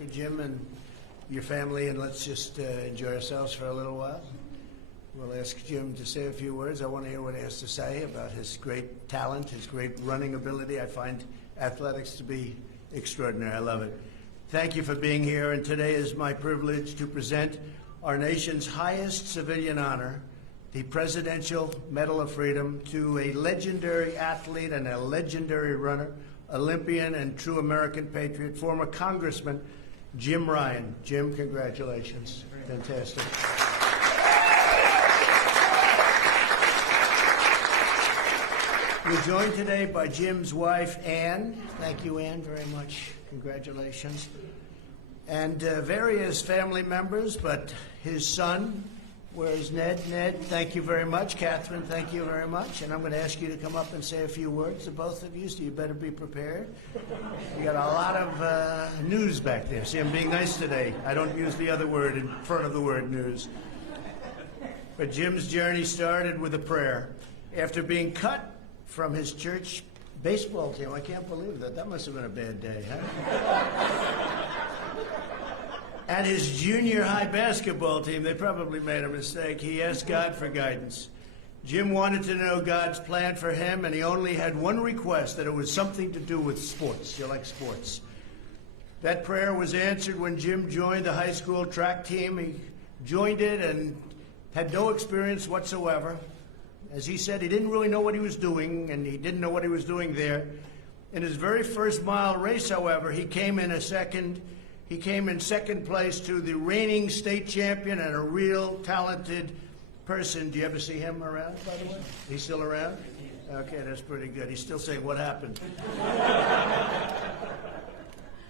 for Jim and your family, and let's just enjoy ourselves for a little while. We'll ask Jim to say a few words. I want to hear what he has to say about his great talent, his great running ability. I find athletics to be extraordinary. I love it. Thank you for being here, and today is my privilege to present our nation's highest civilian honor, the Presidential Medal of Freedom, to a legendary athlete and a legendary runner, Olympian and true American patriot, former Congressman Jim Ryun. Jim, congratulations. Fantastic. We're joined today by Jim's wife, Ann. Thank you, Ann, very much. Congratulations. And various family members, but his son, where's Ned? Ned, thank you very much. Catherine, thank you very much. And I'm going to ask you to come up and say a few words to both of you, so you better be prepared. You got a lot of news back there. See, I'm being nice today. I don't use the other word in front of the word news. But Jim's journey started with a prayer. After being cut from his church baseball team, I can't believe that. That must have been a bad day, huh? And his junior high basketball team, they probably made a mistake. He asked God for guidance. Jim wanted to know God's plan for him, and he only had one request, that it was something to do with sports. You like sports. That prayer was answered when Jim joined the high school track team. He joined it and had no experience whatsoever. As he said, he didn't really know what he was doing, and he didn't know what he was doing there. In his very first mile race, however, he came in second place to the reigning state champion and a real talented person. Do you ever see him around, by the way? He's still around? Okay, that's pretty good. He's still saying, what happened?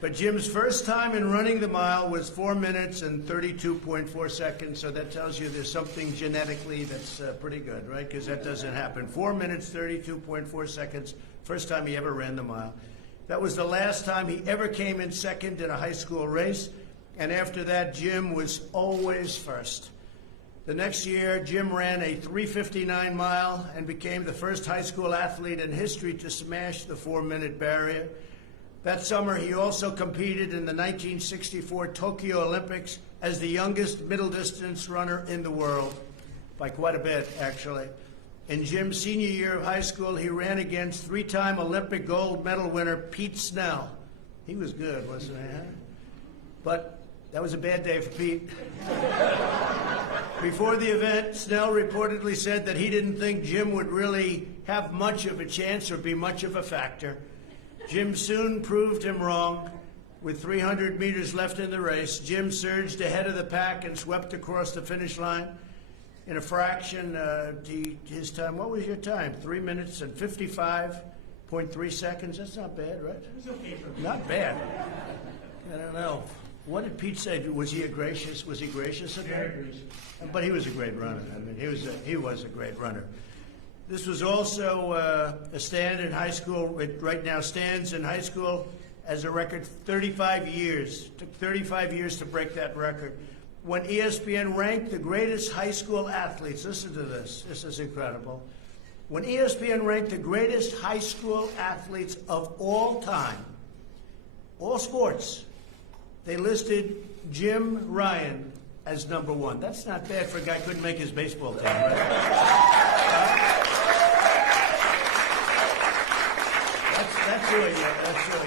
But Jim's first time in running the mile was 4 minutes and 32.4 seconds, so that tells you there's something genetically that's pretty good, right? Because that doesn't happen. 4 minutes, 32.4 seconds, first time he ever ran the mile. That was the last time he ever came in second in a high school race, and after that, Jim was always first. The next year, Jim ran a 3:59 mile and became the first high school athlete in history to smash the 4-minute barrier. That summer, he also competed in the 1964 Tokyo Olympics as the youngest middle distance runner in the world, by quite a bit, actually. In Jim's senior year of high school, he ran against three-time Olympic gold medal winner Pete Snell. He was good, wasn't he? Huh? But that was a bad day for Pete. Before the event, Snell reportedly said that he didn't think Jim would really have much of a chance or be much of a factor. Jim soon proved him wrong. With 300 meters left in the race, Jim surged ahead of the pack and swept across the finish line in a fraction. His time, what was your time? 3 minutes and 55.3 seconds. That's not bad, right? It was okay for me. Not bad. I don't know. What did Pete say? Was he gracious? Was he gracious at that? Very gracious. But he was a great runner. I mean, he was a great runner. This was also a stand in high school. It right now stands in high school as a record 35 years. It took 35 years to break that record. When ESPN ranked the greatest high school athletes, listen to this. This is incredible. When ESPN ranked the greatest high school athletes of all time, all sports, they listed Jim Ryun as #1. That's not bad for a guy who couldn't make his baseball team, right? That's really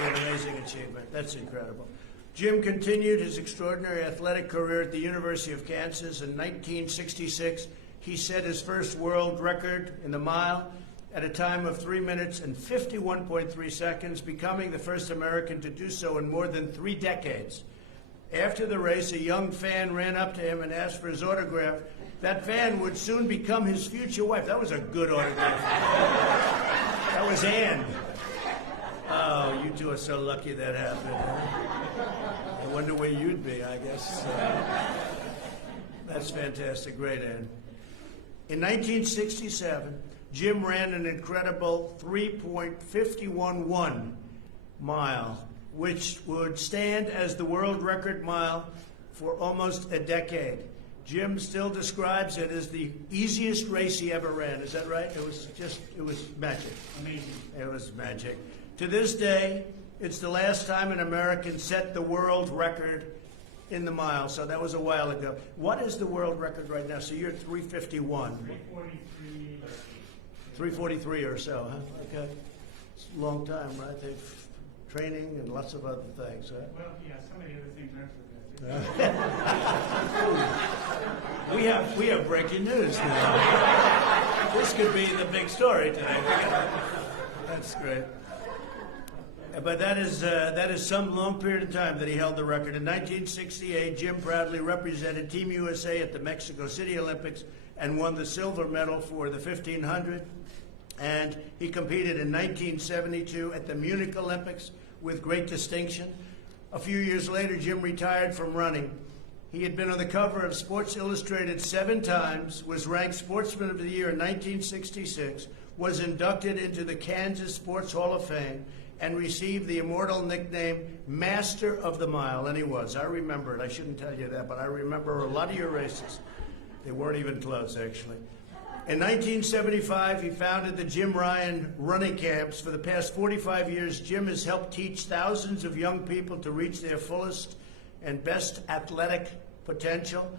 an amazing achievement. That's incredible. Jim continued his extraordinary athletic career at the University of Kansas. In 1966, he set his first world record in the mile at a time of 3 minutes and 51.3 seconds, becoming the first American to do so in more than 3 decades. After the race, a young fan ran up to him and asked for his autograph. That fan would soon become his future wife. That was a good autograph. That was Ann. Oh, you two are so lucky that happened. Huh? I wonder where you'd be, I guess. That's fantastic. Great, Ann. In 1967, Jim ran an incredible 3.511 mile, which would stand as the world record mile for almost a decade. Jim still describes it as the easiest race he ever ran. Is that right? It was magic. Amazing. It was magic. To this day, It's the last time an American set the world record in the mile, so that was a while ago. What is the world record right now? So you're 351. 343. 343 or so, huh? Okay. It's a long time, right? They've training and lots of other things, right? Well, yeah, some of the other things aren't so good. We have breaking news now. This could be the big story today. That's great. But that is some long period of time that he held the record. In 1968, Jim proudly represented Team USA at the Mexico City Olympics and won the silver medal for the 1500. And he competed in 1972 at the Munich Olympics with great distinction. A few years later, Jim retired from running. He had been on the cover of Sports Illustrated 7 times, was ranked Sportsman of the Year in 1966, was inducted into the Kansas Sports Hall of Fame, and received the immortal nickname Master of the Mile. And he was. I remember it. I shouldn't tell you that, but I remember a lot of your races. They weren't even close, actually. In 1975, he founded the Jim Ryan running camps. For the past 45 years, Jim has helped teach thousands of young people to reach their fullest and best athletic potential.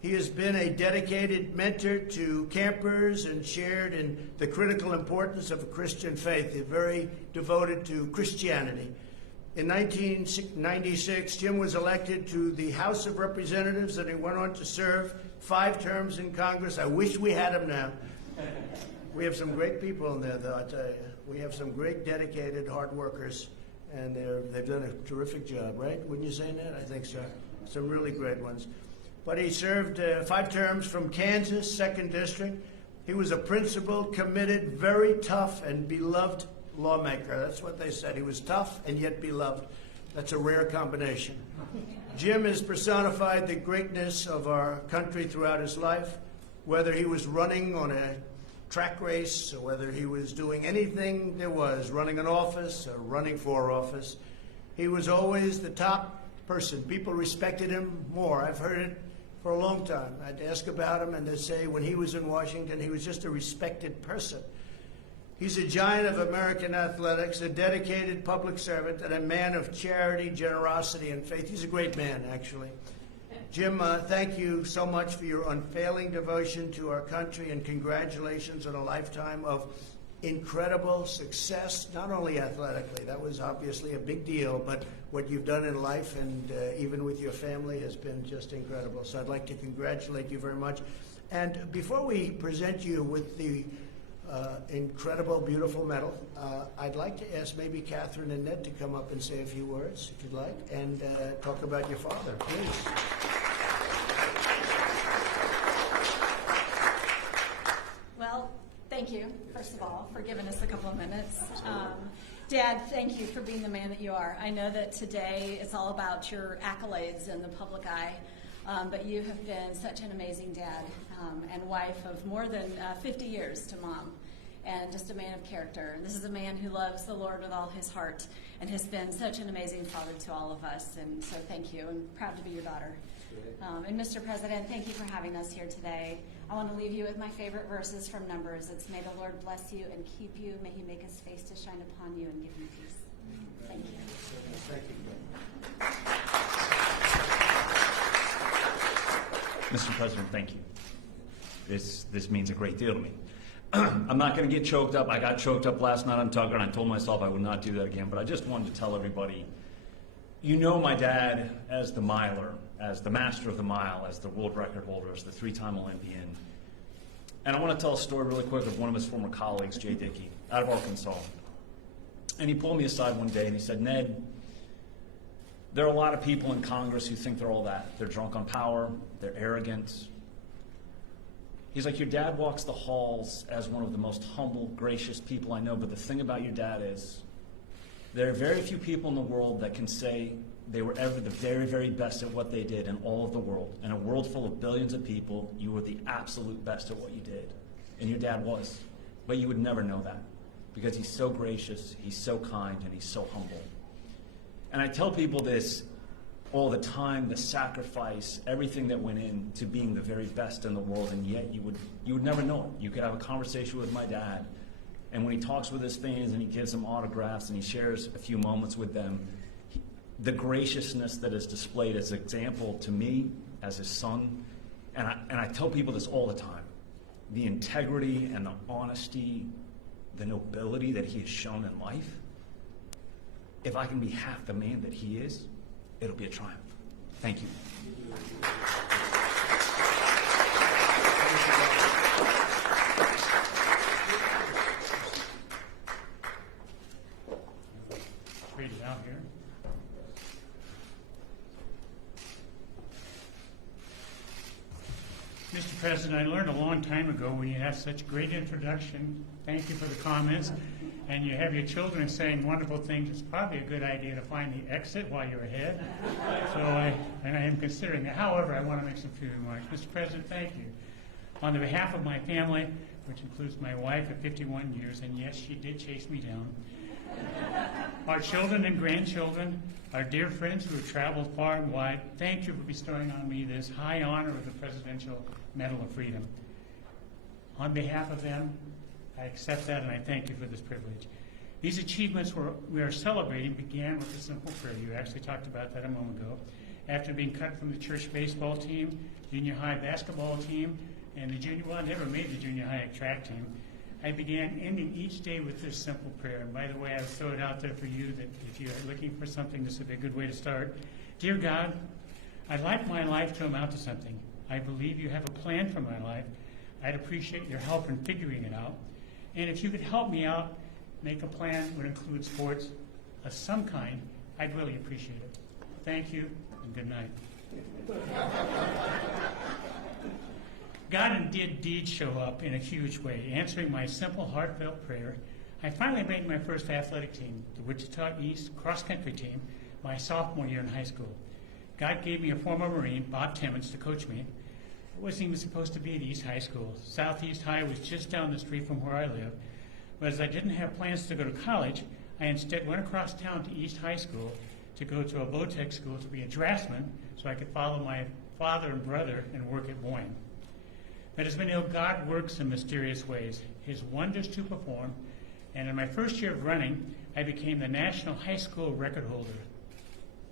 He has been a dedicated mentor to campers and shared in the critical importance of a Christian faith. He's very devoted to Christianity. In 1996, Jim was elected to the House of Representatives, and he went on to serve 5 terms in Congress. I wish we had him now. We have some great people in there, though, I tell you. We have some great, dedicated, hard workers, and they've done a terrific job, right? Wouldn't you say that? I think so. Some really great ones. But he served 5 terms from Kansas, 2nd District. He was a principled, committed, very tough, and beloved lawmaker. That's what they said. He was tough and yet beloved. That's a rare combination. Jim has personified the greatness of our country throughout his life, whether he was running on a track race or whether he was doing anything there was, running an office or running for office. He was always the top person. People respected him more. I've heard it for a long time. I'd ask about him, and they'd say when he was in Washington, he was just a respected person. He's a giant of American athletics, a dedicated public servant, and a man of charity, generosity, and faith. He's a great man, actually. Jim, thank you so much for your unfailing devotion to our country, and congratulations on a lifetime of incredible success, not only athletically. That was obviously a big deal, but what you've done in life and even with your family has been just incredible. So I'd like to congratulate you very much. And before we present you with the incredible, beautiful medal, I'd like to ask maybe Catherine and Ned to come up and say a few words, if you'd like, and talk about your father, please. Well, thank you, first of all, for giving us a couple of minutes. Dad, thank you for being the man that you are. I know that today it's all about your accolades in the public eye, but you have been such an amazing dad and wife of more than 50 years to Mom, and just a man of character. And this is a man who loves the Lord with all his heart and has been such an amazing father to all of us. And so thank you. I'm proud to be your daughter. And Mr. President, thank you for having us here today. I want to leave you with my favorite verses from Numbers. It's, may the Lord bless you and keep you. May he make his face to shine upon you and give you peace. Thank you. Thank you. Mr. President, thank you. This means a great deal to me. I'm not going to get choked up. I got choked up last night on Tucker, and I told myself I would not do that again, but I just wanted to tell everybody, you know my dad as the miler, as the master of the mile, as the world record holder, as the 3-time Olympian. And I want to tell a story really quick of one of his former colleagues, Jay Dickey, out of Arkansas. And he pulled me aside one day and he said, Ned, there are a lot of people in Congress who think they're all that. They're drunk on power, they're arrogant. He's like, your dad walks the halls as one of the most humble, gracious people I know, but the thing about your dad is there are very few people in the world that can say they were ever the very, very best at what they did in all of the world. In a world full of billions of people, you were the absolute best at what you did. And your dad was. But you would never know that because he's so gracious, he's so kind, and he's so humble. And I tell people this all the time, the sacrifice, everything that went into being the very best in the world, and yet you would never know it. You could have a conversation with my dad, And when he talks with his fans and he gives them autographs and he shares a few moments with them, the graciousness that is displayed as an example to me as his son, and I tell people this all the time, the integrity and the honesty, the nobility that he has shown in life, if I can be half the man that he is, it'll be a triumph. Thank you. Read it out here. Mr. President, I learned a long time ago when you have such great introduction, thank you for the comments, and you have your children saying wonderful things, it's probably a good idea to find the exit while you're ahead. So I am considering that. However, I want to make some few remarks. Mr. President, thank you. On the behalf of my family, which includes my wife of 51 years, and yes, she did chase me down, our children and grandchildren, our dear friends who have traveled far and wide, thank you for bestowing on me this high honor of the Presidential Medal of Freedom. On behalf of them, I accept that and I thank you for this privilege. These achievements we are celebrating began with a simple prayer. You actually talked about that a moment ago. After being cut from the church baseball team, junior high basketball team, and I never made the junior high track team, I began ending each day with this simple prayer. And by the way, I'll throw it out there for you that if you're looking for something, this would be a good way to start. Dear God, I'd like my life to amount to something. I believe you have a plan for my life. I'd appreciate your help in figuring it out. And if you could help me out, make a plan that would include sports of some kind, I'd really appreciate it. Thank you, and good night. God indeed show up in a huge way, answering my simple, heartfelt prayer. I finally made my first athletic team, the Wichita East cross-country team, my sophomore year in high school. God gave me a former Marine, Bob Timmons, to coach me. I wasn't even supposed to be at East High School. Southeast High was just down the street from where I live. But as I didn't have plans to go to college, I instead went across town to East High School to go to a Vo-Tech school to be a draftsman so I could follow my father and brother and work at Boeing. But as we know, God works in mysterious ways, his wonders to perform, and in my first year of running, I became the national high school record holder.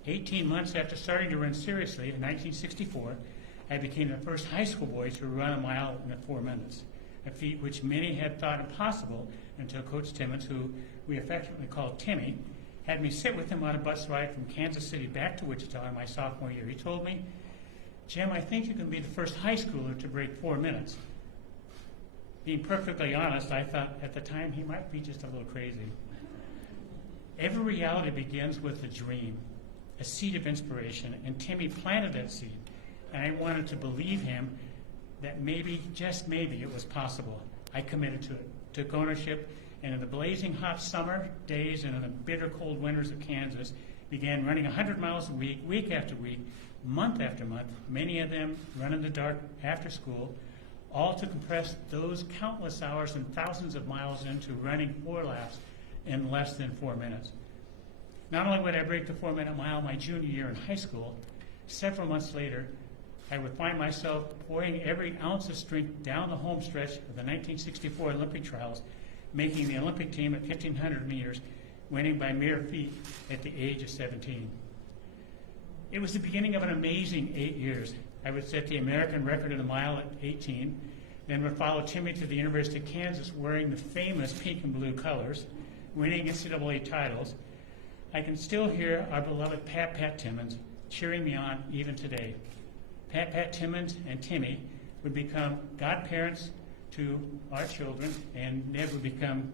18 months after starting to run seriously in 1964, I became the first high school boy to run a mile in 4 minutes, a feat which many had thought impossible until Coach Timmons, who we affectionately called Timmy, had me sit with him on a bus ride from Kansas City back to Wichita in my sophomore year. He told me, Jim, I think you can be the first high schooler to break 4 minutes. Being perfectly honest, I thought at the time he might be just a little crazy. Every reality begins with a dream, a seed of inspiration, and Timmy planted that seed. And I wanted to believe him that maybe, just maybe, it was possible. I committed to it, took ownership, and in the blazing hot summer days and in the bitter cold winters of Kansas, began running 100 miles a week, week after week, month after month, many of them run in the dark after school, all to compress those countless hours and thousands of miles into running 4 laps in less than 4 minutes. Not only would I break the 4-minute mile my junior year in high school, several months later, I would find myself pouring every ounce of strength down the home stretch of the 1964 Olympic trials, making the Olympic team at 1,500 meters, winning by mere feet at the age of 17. It was the beginning of an amazing 8 years. I would set the American record in the mile at 18, then would follow Timmy to the University of Kansas wearing the famous pink and blue colors, winning NCAA titles. I can still hear our beloved Pat Timmons cheering me on even today. Pat Timmons and Timmy would become godparents to our children, and Ned would become,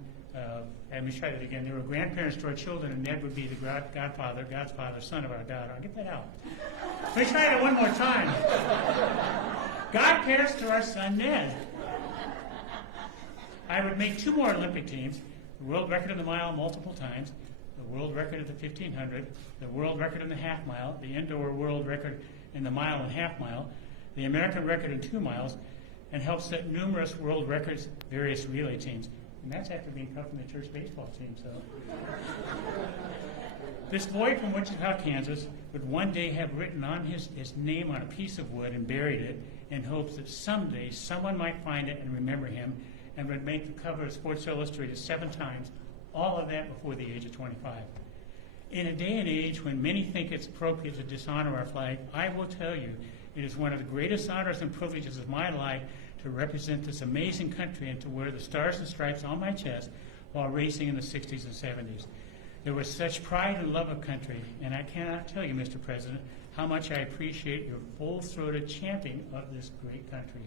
let me try that again, they were grandparents to our children, and Ned would be the God's father, son of our daughter. I'll get that out. Let me try it one more time. Godparents to our son, Ned. I would make 2 more Olympic teams, the world record in the mile multiple times, the world record at the 1,500, the world record in the half mile, the indoor world record in the mile and half mile, the American record in 2 miles, and helped set numerous world records, various relay teams. And that's after being cut from the church baseball team. So, this boy from Wichita, Kansas, would one day have written on his name on a piece of wood and buried it in hopes that someday someone might find it and remember him and would make the cover of Sports Illustrated 7 times, all of that before the age of 25. In a day and age when many think it's appropriate to dishonor our flag, I will tell you it is one of the greatest honors and privileges of my life to represent this amazing country and to wear the stars and stripes on my chest while racing in the 60s and 70s. There was such pride and love of country, and I cannot tell you, Mr. President, how much I appreciate your full-throated championing of this great country.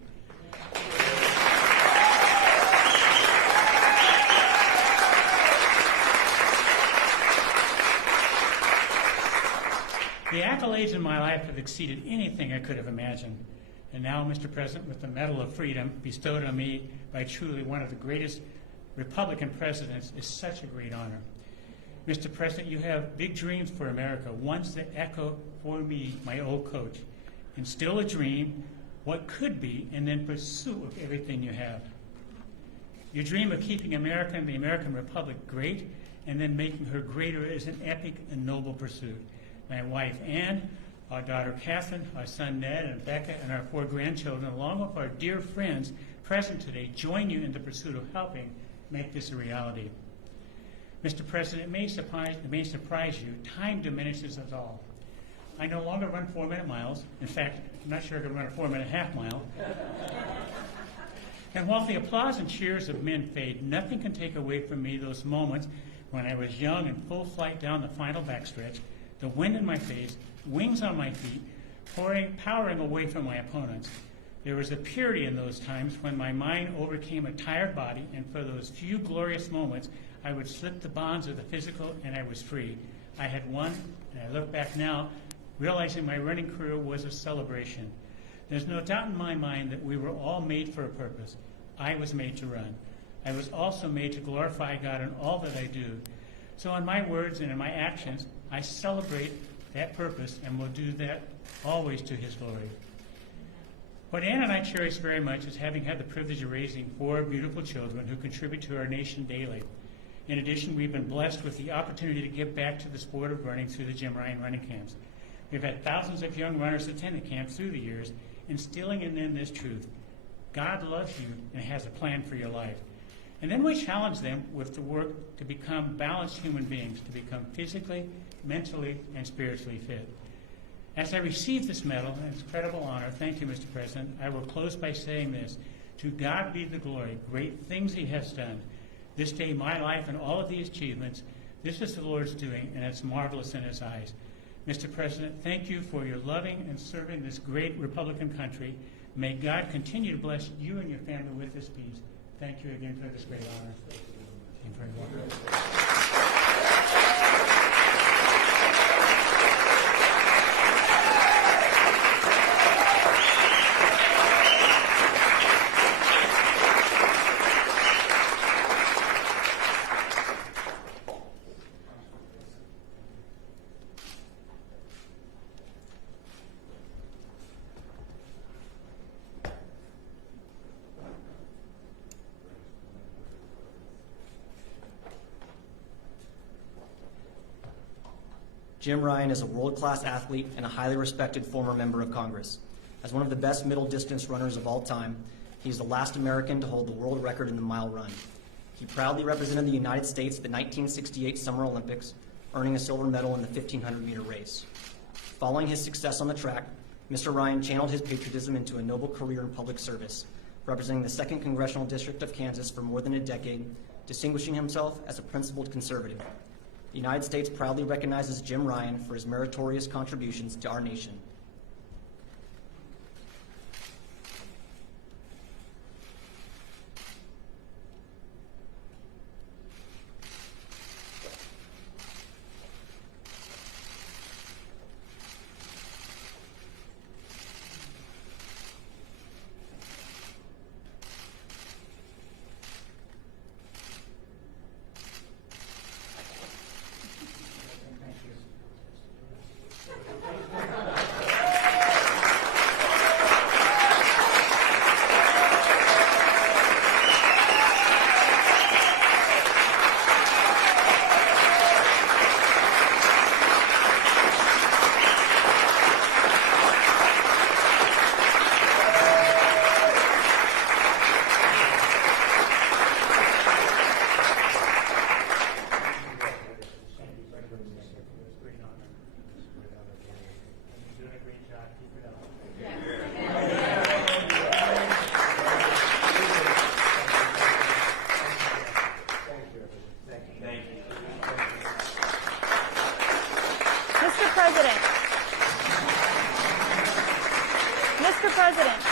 The accolades in my life have exceeded anything I could have imagined. And now, Mr. President, with the Medal of Freedom bestowed on me by truly one of the greatest Republican presidents is such a great honor. Mr. President, you have big dreams for America, ones that echo for me, my old coach. Instill a dream, what could be, and then pursue of everything you have. Your dream of keeping America and the American Republic great and then making her greater is an epic and noble pursuit. My wife, Ann, our daughter, Catherine, our son, Ned, and Becca, and our 4 grandchildren, along with our dear friends present today, join you in the pursuit of helping make this a reality. Mr. President, it may surprise you, time diminishes us all. I no longer run 4-minute miles. In fact, I'm not sure I can run a 4-minute half mile. And while the applause and cheers of men fade, nothing can take away from me those moments when I was young and full flight down the final backstretch, the wind in my face, wings on my feet, powering away from my opponents. There was a purity in those times when my mind overcame a tired body, and for those few glorious moments, I would slip the bonds of the physical and I was free. I had won, and I look back now, realizing my running career was a celebration. There's no doubt in my mind that we were all made for a purpose. I was made to run. I was also made to glorify God in all that I do. So in my words and in my actions, I celebrate that purpose and will do that always to His glory. What Ann and I cherish very much is having had the privilege of raising 4 beautiful children who contribute to our nation daily. In addition, we've been blessed with the opportunity to give back to the sport of running through the Jim Ryan running camps. We've had thousands of young runners attend the camps through the years, instilling in them this truth: God loves you and has a plan for your life. And then we challenge them with the work to become balanced human beings, to become physically, mentally, and spiritually fit. As I receive this medal, an incredible honor, thank you, Mr. President, I will close by saying this: to God be the glory, great things He has done. This day, my life and all of these achievements, this is the Lord's doing, and it's marvelous in His eyes. Mr. President, thank you for your loving and serving this great Republican country. May God continue to bless you and your family with this peace. Thank you again for this great honor. Thank you very much. Jim Ryan is a world-class athlete and a highly respected former member of Congress. As one of the best middle-distance runners of all time, he is the last American to hold the world record in the mile run. He proudly represented the United States at the 1968 Summer Olympics, earning a silver medal in the 1,500-meter race. Following his success on the track, Mr. Ryan channeled his patriotism into a noble career in public service, representing the 2nd Congressional District of Kansas for more than a decade, distinguishing himself as a principled conservative. The United States proudly recognizes Jim Ryan for his meritorious contributions to our nation. President.